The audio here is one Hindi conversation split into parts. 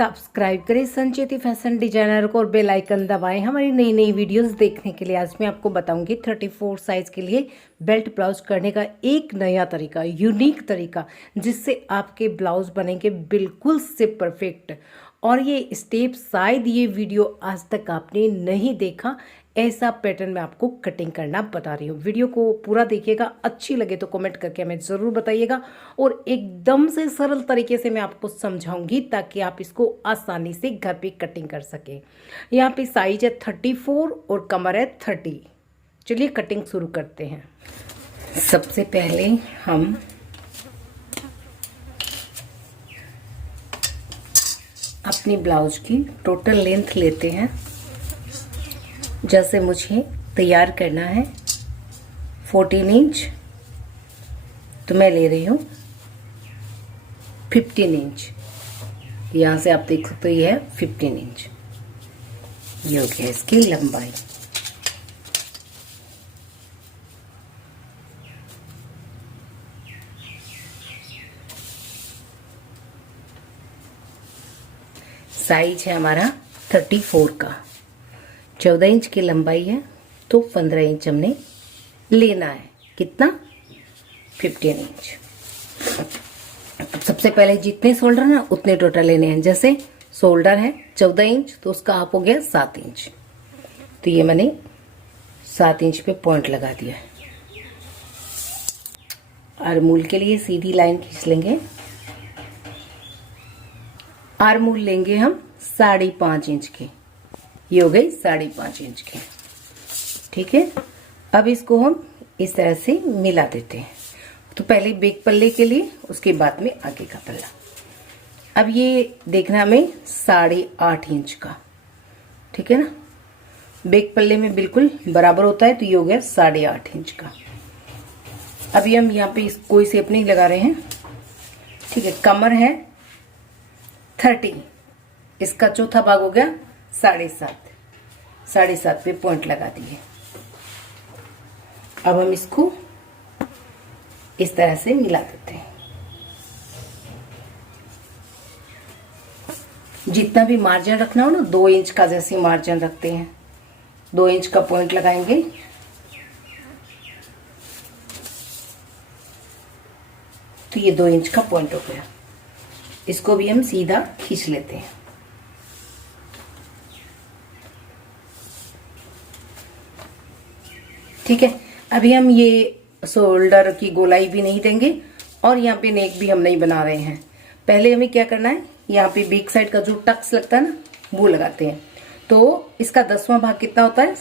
सब्सक्राइब करें संचेती फैशन डिजाइनर को और बेल आइकन दबाएं हमारी नई नई वीडियोस देखने के लिए। आज मैं आपको बताऊंगी 34 साइज के लिए बेल्ट ब्लाउज करने का एक नया तरीका, यूनिक तरीका, जिससे आपके ब्लाउज बनेंगे बिल्कुल से परफेक्ट। और ये स्टेप शायद ये वीडियो आज तक आपने नहीं देखा, ऐसा पैटर्न मैं आपको कटिंग करना बता रही हूँ। वीडियो को पूरा देखिएगा, अच्छी लगे तो कमेंट करके हमें ज़रूर बताइएगा। और एकदम से सरल तरीके से मैं आपको समझाऊंगी ताकि आप इसको आसानी से घर पे कटिंग कर सकें। यहाँ पे साइज है 34 और कमर है 30। चलिए कटिंग शुरू करते हैं। सबसे पहले हम अपनी ब्लाउज की टोटल लेंथ लेते हैं। जैसे मुझे तैयार करना है 14 इंच, तो मैं ले रही हूँ 15 इंच। यहाँ से आप देख सकते हो ये है 15 इंच। ये हो गया इसकी लंबाई। साइज है हमारा 34 का, 14 इंच की लंबाई है, तो 15 इंच हमने लेना है। कितना? 15 इंच। सबसे पहले जितने शोल्डर ना उतने टोटल लेने हैं। जैसे शोल्डर है 14 इंच, तो उसका हाफ हो गया 7 इंच। तो ये मैंने 7 इंच पे पॉइंट लगा दिया है। आर्मूल के लिए सीधी लाइन खींच लेंगे। आर्मूल लेंगे हम 5.5 इंच के। ये हो गई 5.5 इंच की। ठीक है, अब इसको हम इस तरह से मिला देते हैं। तो पहले बैक पल्ले के लिए, उसके बाद में आगे का पल्ला। अब ये देखना हमें 8.5 इंच का, ठीक है ना। बैक पल्ले में बिल्कुल बराबर होता है, तो ये हो गया 8.5 इंच का। अभी हम यहाँ पे कोई शेप नहीं लगा रहे हैं, ठीक है। कमर है 30, इसका चौथा भाग हो गया 7.5 पे पॉइंट लगा दिए। अब हम इसको इस तरह से मिला देते हैं। जितना भी मार्जिन रखना हो ना, 2 इंच का जैसे मार्जिन रखते हैं, 2 इंच का पॉइंट लगाएंगे। तो ये 2 इंच का पॉइंट हो गया। इसको भी हम सीधा खींच लेते हैं। ठीक है, अभी हम ये शोल्डर की गोलाई भी नहीं देंगे और यहाँ पे नेक भी हम नहीं बना रहे हैं। पहले हमें क्या करना है, यहाँ पे बैक साइड का जो टक्स लगता है ना, वो लगाते हैं। तो इसका 10वां भाग कितना होता है?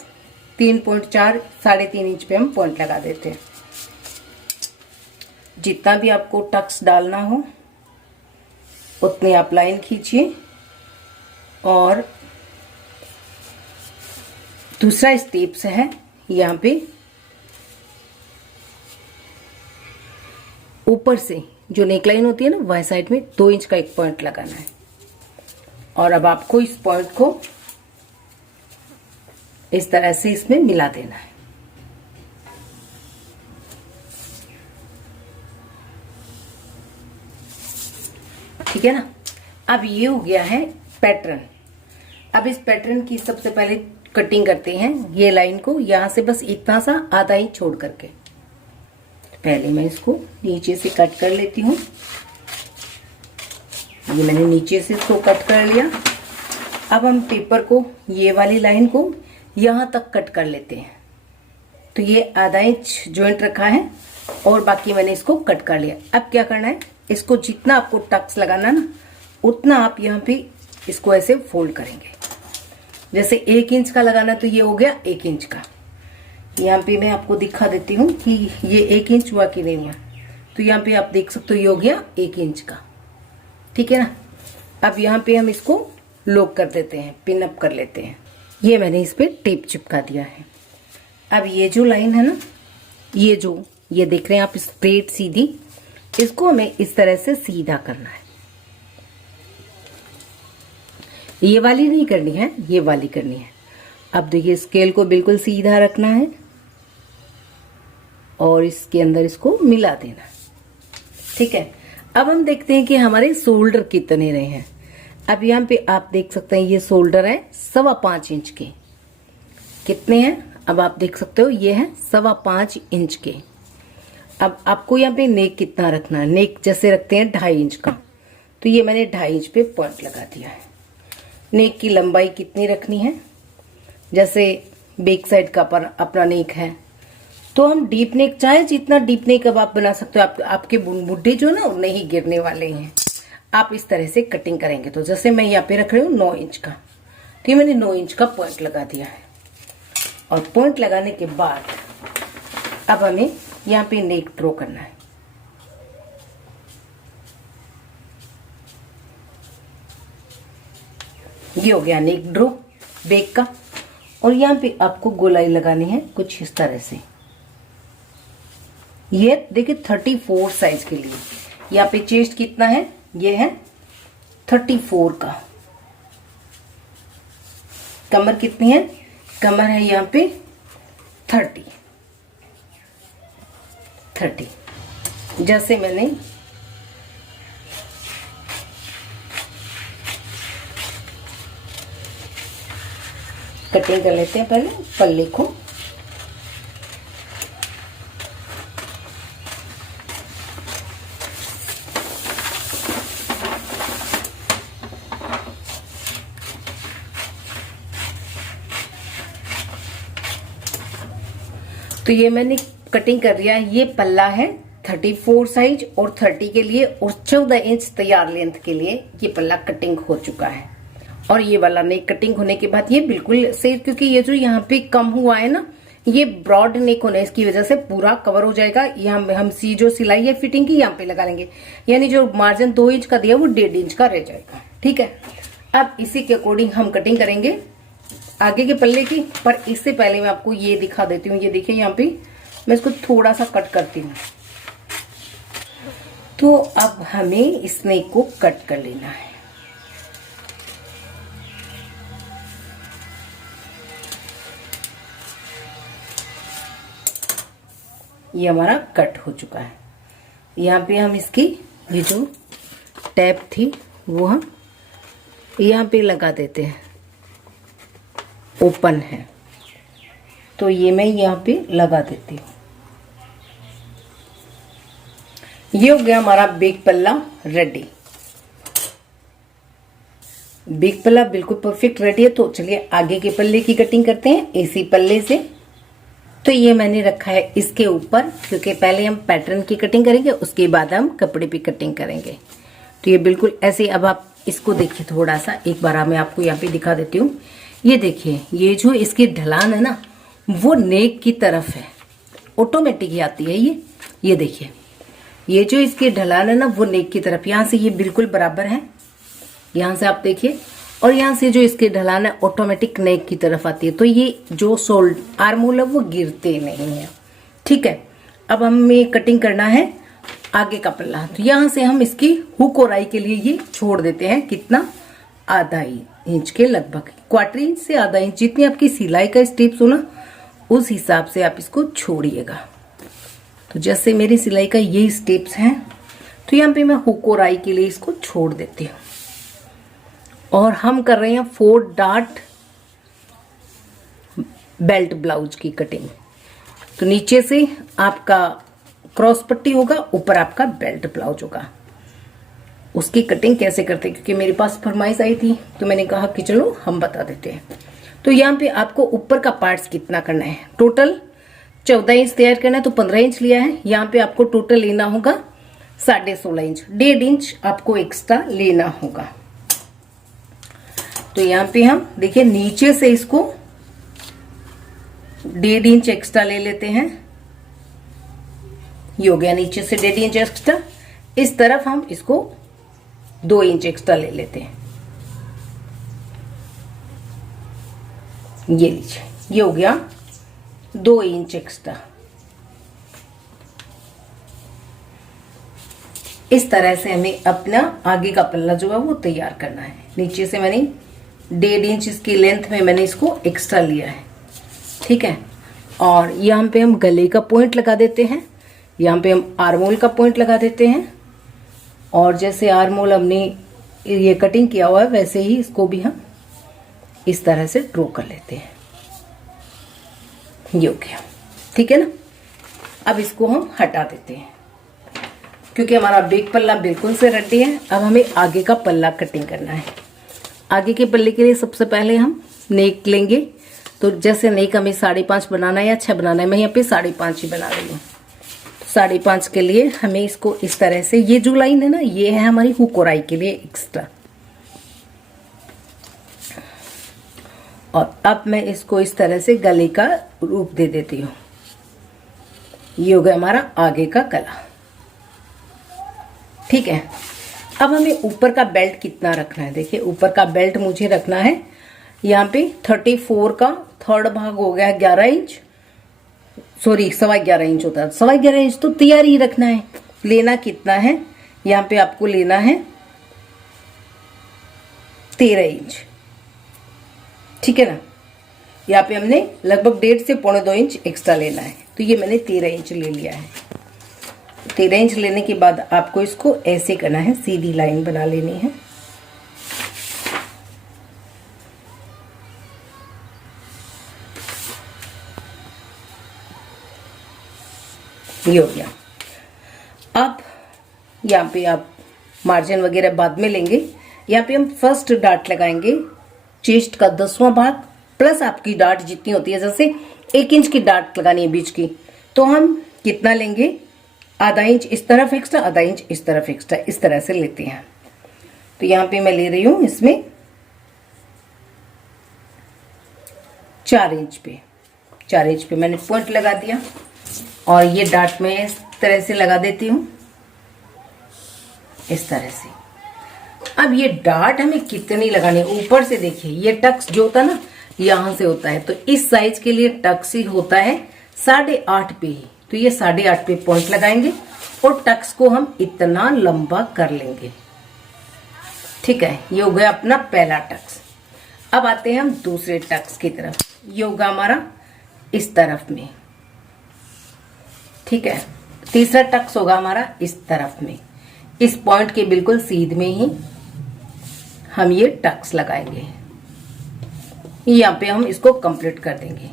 3.4, 3.5 इंच पे हम पॉइंट लगा देते हैं। जितना भी आपको टक्स डालना हो उतनी आप लाइन खींचिए। और दूसरा स्टेप्स है, यहाँ पे ऊपर से जो नेकलाइन होती है ना, वह साइड में 2 इंच का एक पॉइंट लगाना है। और अब आपको इस पॉइंट को इस तरह से इसमें मिला देना है। ठीक है ना। अब ये हो गया है पैटर्न। अब इस पैटर्न की सबसे पहले कटिंग करते हैं। ये लाइन को यहां से बस इतना सा आधा इंच छोड़ करके, पहले मैं इसको नीचे से कट कर लेती हूँ। ये मैंने नीचे से इसको कट कर लिया। अब हम पेपर को, ये वाली लाइन को यहां तक कट कर लेते हैं। तो ये आधा इंच जॉइंट रखा है और बाकी मैंने इसको कट कर लिया। अब क्या करना है, इसको जितना आपको टक्स लगाना ना, उतना आप यहाँ पे इसको ऐसे फोल्ड करेंगे। जैसे 1 इंच का लगाना, तो ये हो गया 1 इंच का। यहाँ पे मैं आपको दिखा देती हूँ कि ये 1 इंच हुआ कि नहीं हुआ। तो यहाँ पे आप देख सकते हो, ये हो गया 1 इंच का। ठीक है ना। अब यहाँ पे हम इसको लॉक कर देते हैं, पिन अप कर लेते हैं। ये मैंने इस पे टेप चिपका दिया है। अब ये जो लाइन है ना, ये देख रहे हैं आप, स्ट्रेट सीधी, इसको हमें इस तरह से सीधा करना है। ये वाली नहीं करनी है, ये वाली करनी है। अब देखिए, स्केल को बिल्कुल सीधा रखना है और इसके अंदर इसको मिला देना। ठीक है, अब हम देखते हैं कि हमारे शोल्डर कितने रहे हैं। अब यहाँ पे आप देख सकते हैं ये शोल्डर है 5.25 इंच के। कितने हैं अब आप देख सकते हो, ये है 5.25 इंच के। अब आपको यहाँ पे नेक कितना रखना है, नेक जैसे रखते हैं 2.5 इंच का, तो ये मैंने 2.5 इंच पे पॉइंट लगा दिया है। नेक की लंबाई कितनी रखनी है, जैसे बैक साइड का पर अपना नेक है तो हम डीप नेक चाहे जितना डीप नेक अब आप बना सकते हो। आपके बुड्ढे जो ना नहीं गिरने वाले हैं, आप इस तरह से कटिंग करेंगे। तो जैसे मैं यहाँ पे रख रही हूँ 9 इंच का, तो मैंने 9 इंच का पॉइंट लगा दिया है। और पॉइंट लगाने के बाद अब हमें यहाँ पे नेक ड्रॉ करना है। ये हो गया नेक ड्रॉ बैक का। और यहाँ पे आपको गोलाई लगानी है कुछ इस तरह से। ये देखिए 34 साइज के लिए। यहाँ पे चेस्ट कितना है, ये है 34 का। कमर कितनी है, कमर है यहाँ पे 30। जैसे मैंने कटिंग कर लेते हैं पहले पल्ले को। तो ये मैंने कटिंग कर लिया है। ये पल्ला है 34 साइज और 30 के लिए, और 14 इंच तैयार लेंथ के लिए ये पल्ला कटिंग हो चुका है। और ये वाला नेक कटिंग होने के बाद ये बिल्कुल सही, क्योंकि ये जो यहाँ पे कम हुआ है ना, ये ब्रॉड नेक होने की वजह से पूरा कवर हो जाएगा। यहाँ हम जो सिलाई है फिटिंग की यहाँ पे लगा लेंगे, यानी जो मार्जिन 2 इंच का दिया वो 1.5 इंच का रह जाएगा। ठीक है, अब इसी के अकॉर्डिंग हम कटिंग करेंगे आगे के पल्ले की। पर इससे पहले मैं आपको ये दिखा देती हूँ। ये देखिए यहाँ पे मैं इसको थोड़ा सा कट करती हूँ। तो अब हमें इस नेक को कट कर लेना है। ये हमारा कट हो चुका है। यहाँ पे हम इसकी ये जो टैप थी वो हम यहाँ पे लगा देते हैं। ओपन है तो ये मैं यहाँ पे लगा देती हूँ। ये हो गया हमारा बैक पल्ला रेडी। बैक पल्ला बिल्कुल परफेक्ट रेडी है। तो चलिए आगे के पल्ले की कटिंग करते हैं इसी पल्ले से। तो ये मैंने रखा है इसके ऊपर, क्योंकि पहले हम पैटर्न की कटिंग करेंगे उसके बाद हम कपड़े पे कटिंग करेंगे। तो ये बिल्कुल ऐसे। अब आप इसको देखिए थोड़ा सा, एक बार मैं आपको यहाँ पे दिखा देती हूँ। ये देखिए ये जो इसकी ढलान है ना वो नेक की तरफ है, ऑटोमेटिक ही आती है ये देखिए ये जो इसकी ढलान है ना वो नेक की तरफ। यहाँ से ये बिल्कुल बराबर है, यहाँ से आप देखिए, और यहाँ से जो इसकी ढलान है ऑटोमेटिक नेक की तरफ आती है। तो ये जो आर्म होल है वो गिरते नहीं है। ठीक है, अब हमें कटिंग करना है आगे का पल्ला। तो यहाँ से हम इसकी हुक और आई के लिए ये छोड़ देते हैं कितना, आधा इंच के लगभग, 1/4 इंच से आधा इंच, जितनी आपकी सिलाई का स्टेप्स हो ना उस हिसाब से आप इसको छोड़िएगा। तो जैसे मेरी सिलाई का ये स्टेप्स हैं, तो यहाँ पे मैं हुक और आई के लिए इसको छोड़ देती हूँ। और हम कर रहे हैं 4 डॉट बेल्ट ब्लाउज की कटिंग। तो नीचे से आपका क्रॉस पट्टी होगा, ऊपर आपका बेल्ट ब्लाउज होगा। उसकी कटिंग कैसे करते हैं, क्योंकि मेरे पास फरमाइश आई थी तो मैंने कहा कि चलो हम बता देते हैं। तो यहाँ पे आपको ऊपर का पार्ट्स कितना करना है, टोटल 14 इंच तैयार करना है तो 15 इंच लिया है। यहाँ पे आपको टोटल लेना होगा 16.5 इंच, 1.5 इंच आपको एक्स्ट्रा लेना होगा। तो यहाँ पे हम देखिए नीचे से इसको 1.5 इंच एक्स्ट्रा ले लेते हैं। ये हो गया नीचे से 1.5 इंच एक्स्ट्रा। इस तरफ हम इसको 2 इंच एक्स्ट्रा ले लेते हैं। ये लीजिए, ये हो गया 2 इंच एक्स्ट्रा। इस तरह से हमें अपना आगे का पल्ला जो है वो तैयार करना है। नीचे से मैंने 1.5 इंच इसकी लेंथ में मैंने इसको एक्स्ट्रा लिया है। ठीक है, और यहाँ पे हम गले का पॉइंट लगा देते हैं, यहाँ पे हम आर्म होल का पॉइंट लगा देते हैं। और जैसे आर्म होल हमने ये कटिंग किया हुआ है वैसे ही इसको भी हम इस तरह से ड्रॉ कर लेते हैं। ये हो गया, ठीक है ना। अब इसको हम हटा देते हैं क्योंकि हमारा बैक पल्ला बिल्कुल से रेडी है। अब हमें आगे का पल्ला कटिंग करना है। आगे के पल्ले के लिए सबसे पहले हम नेक लेंगे। तो जैसे नेक हमें 5.5 बनाना है या 6 बनाना है, मैं यहाँ पे 5.5 ही बना रही हूँ। 5.5 के लिए हमें इसको इस तरह से, ये जो लाइन है ना, ये है हमारी हुक और आई के लिए एक्स्ट्रा। और अब मैं इसको इस तरह से गले का रूप दे देती हूँ। ये हो गया हमारा आगे का गला, ठीक है। अब हमें ऊपर का बेल्ट कितना रखना है, देखिए ऊपर का बेल्ट मुझे रखना है यहाँ पे 34 का थर्ड भाग हो गया 11 इंच, सॉरी 11.25 इंच होता है। 11.25 इंच तो तैयार ही रखना है। लेना कितना है, यहाँ पे आपको लेना है 13 इंच, ठीक है ना। यहाँ पे हमने लगभग 1.5 से 1.25 इंच एक्स्ट्रा लेना है। तो ये मैंने 13 इंच ले लिया है। 13 इंच लेने के बाद आपको इसको ऐसे करना है, सीधी लाइन बना लेनी है। ये हो गया। अब यहाँ पे आप मार्जिन वगैरह बाद में लेंगे। यहाँ पे हम फर्स्ट डार्ट लगाएंगे चेस्ट का 10वां भाग प्लस आपकी डार्ट जितनी होती है, जैसे 1 इंच की डार्ट लगानी है बीच की, तो हम कितना लेंगे, आधा इंच इस तरफ एक्स्ट्रा, आधा इंच इस तरफ एक्स्ट्रा, इस तरह से लेते हैं। तो यहाँ पे मैं ले रही हूं इसमें 4 इंच पे, 4 इंच पे मैंने पॉइंट लगा दिया। और ये डार्ट में इस तरह से लगा देती हूँ, इस तरह से। अब ये डार्ट हमें कितनी लगानी है, ऊपर से देखिए ये टक्स जो होता है ना, यहां से होता है। तो इस साइज के लिए टक्स ही होता है 8.5 पे ही। तो ये 8.5 पे पॉइंट लगाएंगे और टक्स को हम इतना लंबा कर लेंगे, ठीक है। ये हो गया अपना पहला टक्स। अब आते हैं हम दूसरे टक्स की तरफ। ये होगा हमारा इस तरफ में, ठीक है। तीसरा टक्स होगा हमारा इस तरफ में, इस पॉइंट के बिल्कुल सीध में ही हम ये टक्स लगाएंगे। यहाँ पे हम इसको कंप्लीट कर देंगे।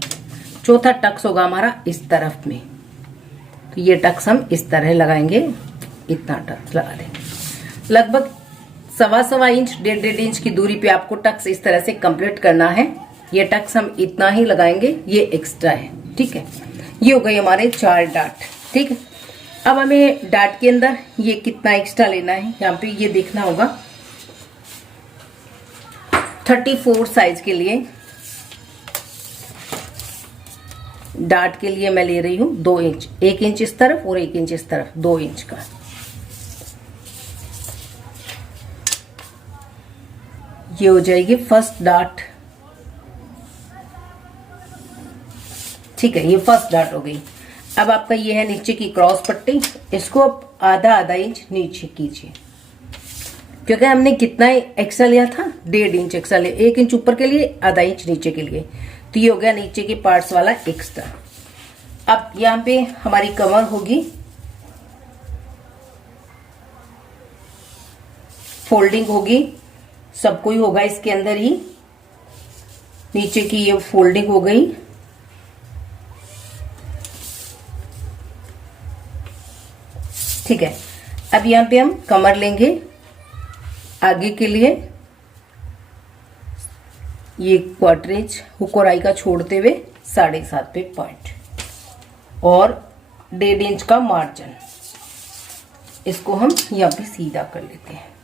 चौथा टक्स होगा हमारा इस तरफ में, तो ये टक्स हम इस तरह लगाएंगे, इतना टक्स लगा देंगे। लगभग 1.25 इंच 1.5 इंच की दूरी पे आपको टक्स इस तरह से कंप्लीट करना है। ये टक्स हम इतना ही लगाएंगे, ये एक्स्ट्रा है, ठीक है। ये हो गए हमारे 4 डार्ट, ठीक है। अब हमें डार्ट के अंदर ये कितना एक्स्ट्रा लेना है, यहाँ पे ये देखना होगा। 34 साइज के लिए डार्ट के लिए मैं ले रही हूं 2 इंच, 1 इंच इस तरफ और 1 इंच इस तरफ, 2 इंच का। ये हो जाएगी फर्स्ट डार्ट, ठीक है। ये फर्स्ट डार्ट हो गई। अब आपका ये है नीचे की क्रॉस पट्टी, इसको आप आधा इंच नीचे कीजिए, क्योंकि हमने कितना एक्स्ट्रा लिया था, 1.5 इंच एक्स्ट्रा लिया, 1 इंच ऊपर के लिए, आधा इंच नीचे के लिए। तो ये हो गया नीचे के पार्ट्स वाला एक्स्ट्रा। अब यहाँ पे हमारी कमर होगी, फोल्डिंग होगी, सब कोई होगा इसके अंदर ही। नीचे की ये फोल्डिंग हो गई, ठीक है। अब यहाँ पे हम कमर लेंगे आगे के लिए, ये 1/4 इंच हुक और आई का छोड़ते हुए 7.5 पे पॉइंट और 1.5 इंच का मार्जिन, इसको हम यहाँ पे सीधा कर लेते हैं।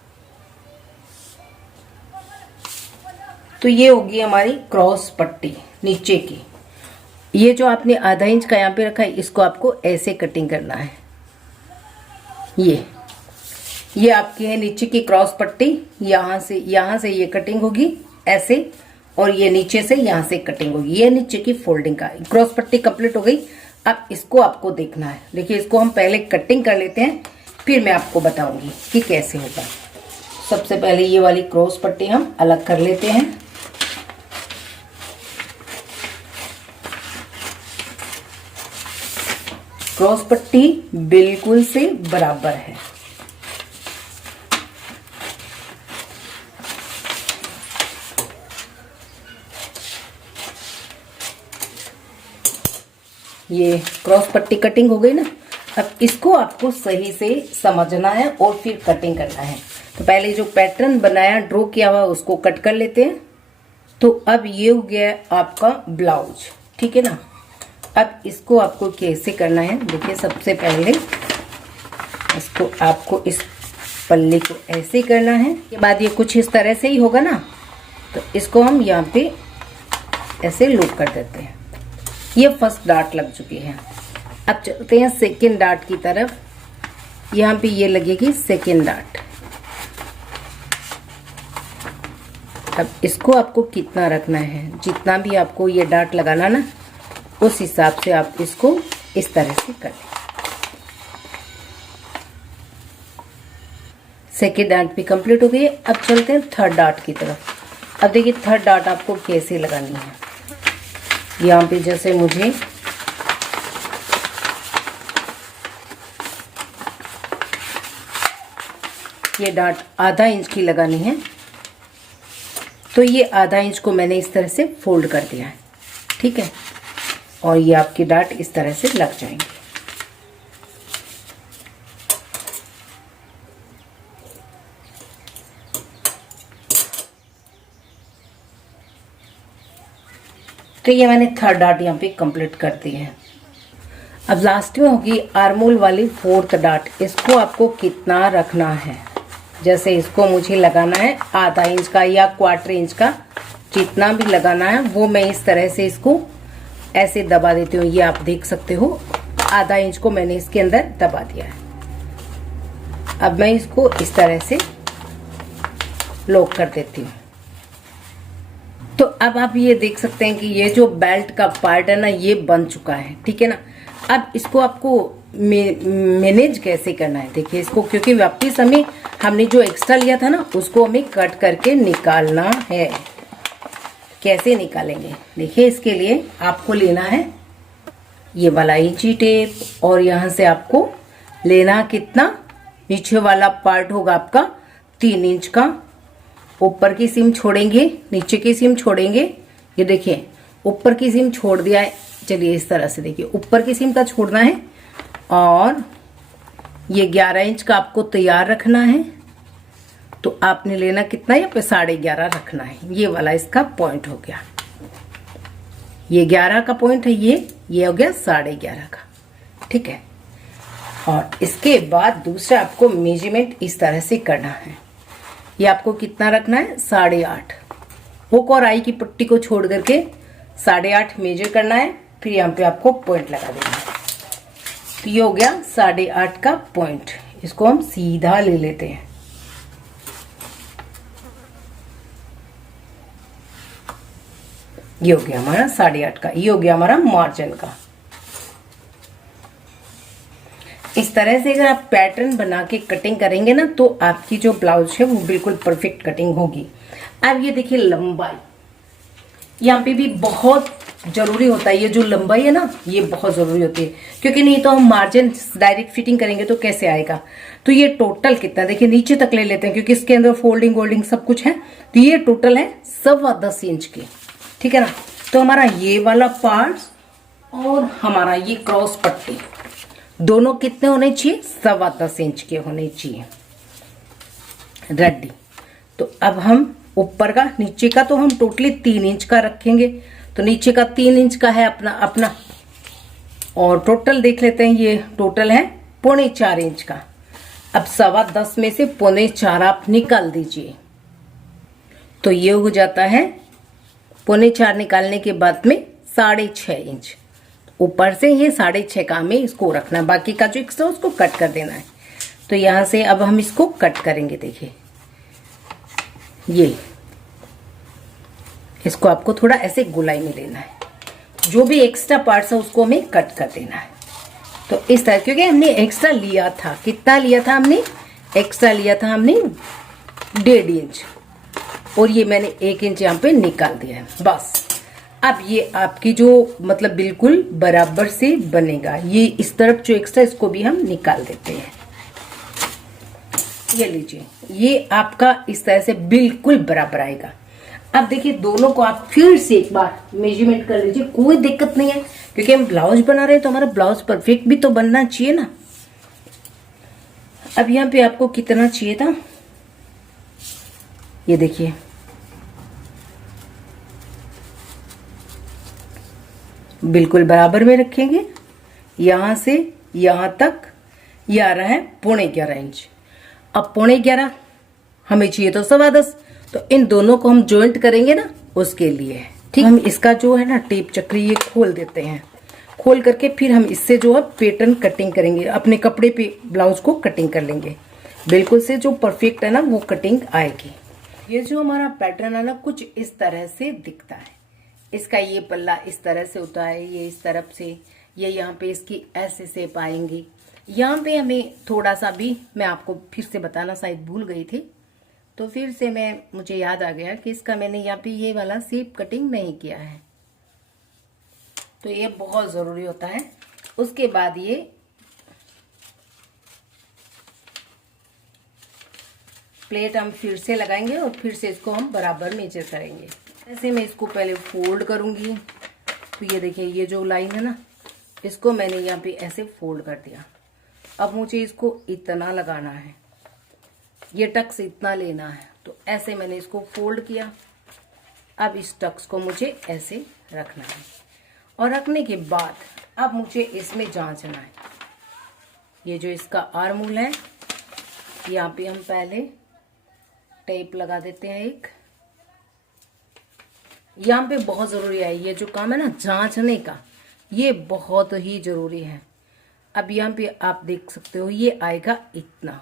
तो ये होगी हमारी क्रॉस पट्टी नीचे की। ये जो आपने आधा इंच का यहाँ पे रखा है, इसको आपको ऐसे कटिंग करना है। ये आपकी है नीचे की क्रॉस पट्टी, यहां से ये कटिंग होगी ऐसे, और ये नीचे से यहां से कटिंग होगी। ये नीचे की फोल्डिंग का क्रॉस पट्टी कंप्लीट हो गई। अब इसको आपको देखना है। देखिए, इसको हम पहले कटिंग कर लेते हैं, फिर मैं आपको बताऊंगी कि कैसे होगा। सबसे पहले ये वाली क्रॉस पट्टी हम अलग कर लेते हैं। क्रॉस पट्टी बिल्कुल से बराबर है। ये क्रॉस पट्टी कटिंग हो गई ना। अब इसको आपको सही से समझना है और फिर कटिंग करना है। तो पहले जो पैटर्न बनाया ड्रॉ किया हुआ उसको कट कर लेते हैं। तो अब ये हो गया आपका ब्लाउज, ठीक है ना। अब इसको आपको कैसे करना है, देखिए सबसे पहले इसको आपको इस पल्ले को ऐसे करना है। के बाद ये कुछ इस तरह से ही होगा ना, तो इसको हम यहाँ पे ऐसे लूप कर देते हैं। ये फर्स्ट डार्ट लग चुकी है। अब चलते हैं सेकेंड डार्ट की तरफ। यहाँ पे ये लगेगी सेकेंड डार्ट। अब इसको आपको कितना रखना है, जितना भी आपको ये डार्ट लगाना ना, उस हिसाब से आप इसको इस तरह से कर लें। सेकेंड डार्ट भी कंप्लीट हो गई। अब चलते हैं थर्ड डार्ट की तरफ। अब देखिए थर्ड डार्ट आपको कैसे लगानी है। यहाँ पे जैसे मुझे ये डार्ट आधा इंच की लगानी है, तो ये आधा इंच को मैंने इस तरह से फोल्ड कर दिया है, ठीक है। और ये आपकी डार्ट इस तरह से लग जाएंगे। तो ये मैंने थर्ड डार्ट यहाँ पे कंप्लीट कर दी है। अब लास्ट में होगी आर्मोल वाली फोर्थ डार्ट। इसको आपको कितना रखना है, जैसे इसको मुझे लगाना है आधा इंच का या क्वार्टर इंच का, जितना भी लगाना है वो मैं इस तरह से इसको ऐसे दबा देती हूँ। ये आप देख सकते हो आधा इंच को मैंने इसके अंदर दबा दिया है। अब मैं इसको इस तरह से लॉक कर देती हूँ। तो अब आप ये देख सकते हैं कि ये जो बेल्ट का पार्ट है ना, ये बन चुका है, ठीक है ना। अब इसको आपको मैनेज कैसे करना है, देखिए इसको, क्योंकि वापिस हमें हमने जो एक्स्ट्रा लिया था ना उसको हमें कट करके निकालना है। कैसे निकालेंगे, देखिए इसके लिए आपको लेना है ये वाला इंची टेप, और यहाँ से आपको लेना कितना, नीचे वाला पार्ट होगा आपका 3 इंच का। ऊपर की सीम छोड़ेंगे, नीचे की सीम छोड़ेंगे। ये देखिए ऊपर की सीम छोड़ दिया है। चलिए इस तरह से देखिए ऊपर की सीम का छोड़ना है, और ये 11 इंच का आपको तैयार रखना है। तो आपने लेना कितना, यहाँ पे 11.5 रखना है। ये वाला इसका पॉइंट हो गया, ये 11 का पॉइंट है, ये हो गया 11.5 का, ठीक है। और इसके बाद दूसरा आपको मेजरमेंट इस तरह से करना है। ये आपको कितना रखना है, 8.5। हुक और आई की पट्टी को छोड़ करके 8.5 मेजर करना है। फिर यहाँ पे आपको पॉइंट लगा देना है। तो ये हो गया 8.5 का पॉइंट। इसको हम सीधा ले लेते हैं। ये हो गया हमारा 8.5 का, ये हो गया हमारा मार्जिन का। इस तरह से अगर आप पैटर्न बना के कटिंग करेंगे ना, तो आपकी जो ब्लाउज है वो बिल्कुल परफेक्ट कटिंग होगी। अब ये देखिए लंबाई, यहाँ पे भी बहुत जरूरी होता है। ये जो लंबाई है ना, ये बहुत जरूरी होती है, क्योंकि नहीं तो हम मार्जिन डायरेक्ट फिटिंग करेंगे तो कैसे आएगा। तो ये टोटल कितना, देखिए नीचे तक ले लेते हैं, क्योंकि इसके अंदर फोल्डिंग वोल्डिंग सब कुछ है। तो ये टोटल है 10.25 इंच की, ठीक है ना। तो हमारा ये वाला पार्ट और हमारा ये क्रॉस पट्टी दोनों कितने होने चाहिए, 10.25 इंच के होने चाहिए, रेडी। तो अब हम ऊपर का, नीचे का तो हम टोटली 3 इंच का रखेंगे। तो नीचे का 3 इंच का है अपना, और टोटल देख लेते हैं। ये टोटल है 4.25 इंच का। अब 10.25 में से 4.25 आप निकाल दीजिए, तो ये हो जाता है 4.25 निकालने के बाद में 6.5 इंच। ऊपर से ये 6.5 का हमें इसको रखना है, बाकी का जो एक्स्ट्रा उसको कट कर देना है। तो यहां से अब हम इसको कट करेंगे। देखिए ये इसको आपको थोड़ा ऐसे गोलाई में लेना है, जो भी एक्स्ट्रा पार्ट्स है उसको हमें कट कर देना है। तो इस तरह, क्योंकि हमने एक्स्ट्रा लिया था, कितना लिया था हमने, एक्स्ट्रा लिया था हमने 1.5 इंच, और ये मैंने 1 इंच यहाँ पे निकाल दिया है बस। अब ये आपकी जो मतलब बिल्कुल बराबर से बनेगा। ये इस तरफ जो एक्स्ट्रा, इसको भी हम निकाल देते हैं। ये लीजिए, ये आपका इस तरह से बिल्कुल बराबर आएगा। अब देखिए दोनों को आप फिर से एक बार मेजरमेंट कर लीजिए, कोई दिक्कत नहीं है, क्योंकि हम ब्लाउज बना रहे हैं तो हमारा ब्लाउज परफेक्ट भी तो बनना चाहिए ना। अब यहाँ पे आपको कितना चाहिए था, ये देखिए बिल्कुल बराबर में रखेंगे, यहां से यहां तक ये आ रहा है 11.5 इंच। अब 11.5 हमें चाहिए तो 10.25, तो इन दोनों को हम जॉइंट करेंगे ना, उसके लिए ठीक। हम इसका जो है ना टेप चक्री ये खोल देते हैं, खोल करके फिर हम इससे जो है पैटर्न कटिंग करेंगे, अपने कपड़े पे ब्लाउज को कटिंग कर लेंगे, बिल्कुल से जो परफेक्ट है ना वो कटिंग आएगी। ये जो हमारा पैटर्न है ना कुछ इस तरह से दिखता है, इसका ये पल्ला इस तरह से होता है, ये इस तरफ से, ये यहाँ पे इसकी ऐसे शेप आएंगी। यहाँ पे हमें थोड़ा सा भी, मैं आपको फिर से बताना शायद भूल गई थी, तो फिर से मुझे याद आ गया कि इसका मैंने यहाँ पे ये वाला शेप कटिंग नहीं किया है, तो ये बहुत जरूरी होता है। उसके बाद ये प्लेट हम फिर से लगाएंगे और फिर से इसको हम बराबर मेजर करेंगे। ऐसे मैं इसको पहले फोल्ड करूंगी, तो ये देखिए ये जो लाइन है ना, इसको मैंने यहाँ पे ऐसे फोल्ड कर दिया। अब मुझे इसको इतना लगाना है, ये टक्स इतना लेना है, तो ऐसे मैंने इसको फोल्ड किया। अब इस टक्स को मुझे ऐसे रखना है, और रखने के बाद अब मुझे इसमें जांचना है, ये जो इसका आर्महोल है यहाँ पे हम पहले टेप लगा देते हैं एक। यहाँ पे बहुत जरूरी है, ये जो काम है ना जांचने का, ये बहुत ही जरूरी है। अब यहाँ पे आप देख सकते हो ये आएगा इतना,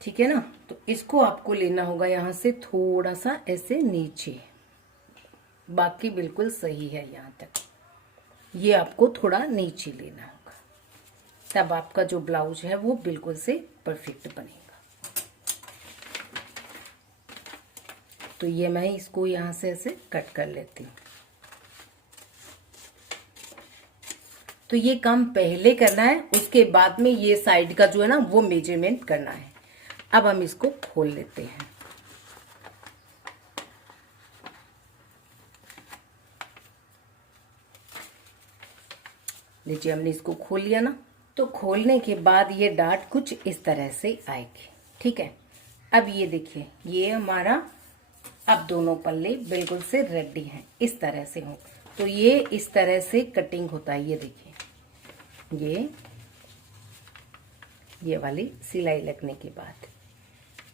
ठीक है ना। तो इसको आपको लेना होगा यहाँ से थोड़ा सा ऐसे नीचे, बाकी बिल्कुल सही है यहाँ तक, ये आपको थोड़ा नीचे लेना होगा, तब आपका जो ब्लाउज है वो बिल्कुल से परफेक्ट बनेगा। तो ये मैं इसको यहाँ से ऐसे कट कर लेती हूँ। तो ये काम पहले करना है, उसके बाद में ये साइड का जो है ना वो मेजरमेंट करना है। अब हम इसको खोल लेते हैं। नीचे हमने इसको खोल लिया ना, तो खोलने के बाद ये डाट कुछ इस तरह से आएगी, ठीक है। अब ये देखिए ये हमारा, अब दोनों पल्ले बिल्कुल से रेडी हैं, इस तरह से हो, तो ये इस तरह से कटिंग होता है। ये देखिए ये वाली सिलाई लगने के बाद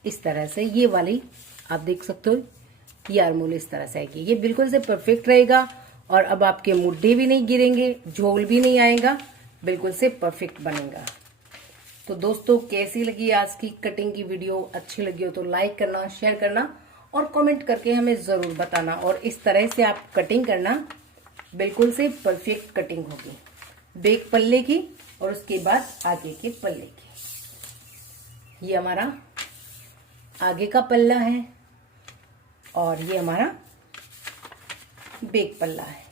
इस तरह से ये वाली आप देख सकते हो, ये आर्महोल इस तरह से आएगी, ये बिल्कुल से परफेक्ट रहेगा। और अब आपके मुड्ढे भी नहीं गिरेंगे, झोल भी नहीं आएगा, बिल्कुल से परफेक्ट बनेगा। तो दोस्तों कैसी लगी आज की कटिंग की वीडियो, अच्छी लगी हो तो लाइक करना, शेयर करना और कमेंट करके हमें जरूर बताना। और इस तरह से आप कटिंग करना, बिल्कुल से परफेक्ट कटिंग होगी बैक पल्ले की और उसके बाद आगे के पल्ले की। ये हमारा आगे का पल्ला है और ये हमारा बैक पल्ला है।